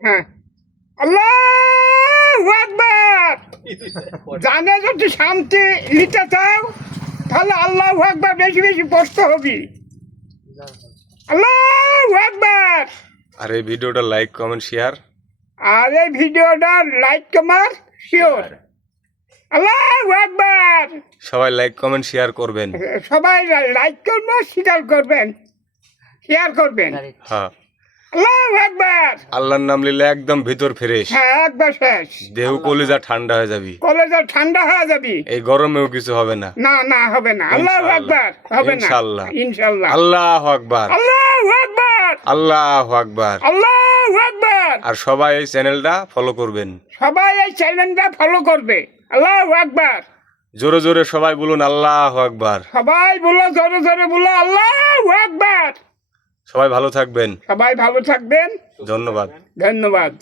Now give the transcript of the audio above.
হ্যাঁ, আল্লাহু আকবার। জানে যদি শান্তি নিতে চাও তাহলে আল্লাহু আকবার বেশি বেশি পড়তে হবে। আল্লাহু আকবার। আর এই ভিডিওটা লাইক কমেন্ট শেয়ার। আর এই ভিডিওটা লাইক কমার শিওর। আল্লাহু আকবার। সবাই লাইক কমেন্ট শেয়ার করবেন। সবাই লাইক করবেন, শেয়ার করবেন, শেয়ার করবেন। হ্যাঁ, আল্লাহু আকবার। আল্লাহর নাম নিলে একদম ভিতর ফ্রেশ, হ্যাঁ, একবার শেষ। দেহ কলিজা ঠান্ডা হয়ে যাবি। কলেজে ঠান্ডা হয়ে যাবি। এই গরমেও কিছু হবে না। না না, হবে না। আল্লাহু আকবার। হবে না ইনশাআল্লাহ। ইনশাআল্লাহ। আল্লাহু আকবার, আল্লাহু আকবার। আল্লাহু আকবার। আল্লাহু আকবার। আর সবাই এই চ্যানেলটা ফলো করবেন। সবাই এই চ্যানেলটা ফলো করবে। আল্লাহু আকবার। জোরে জোরে সবাই বলুন আল্লাহু আকবার। সবাই বলো, জোরে জোরে বলো আল্লাহু আকবার। সবাই ভালো থাকবেন। সবাই ভালো থাকবেন। ধন্যবাদ। ধন্যবাদ।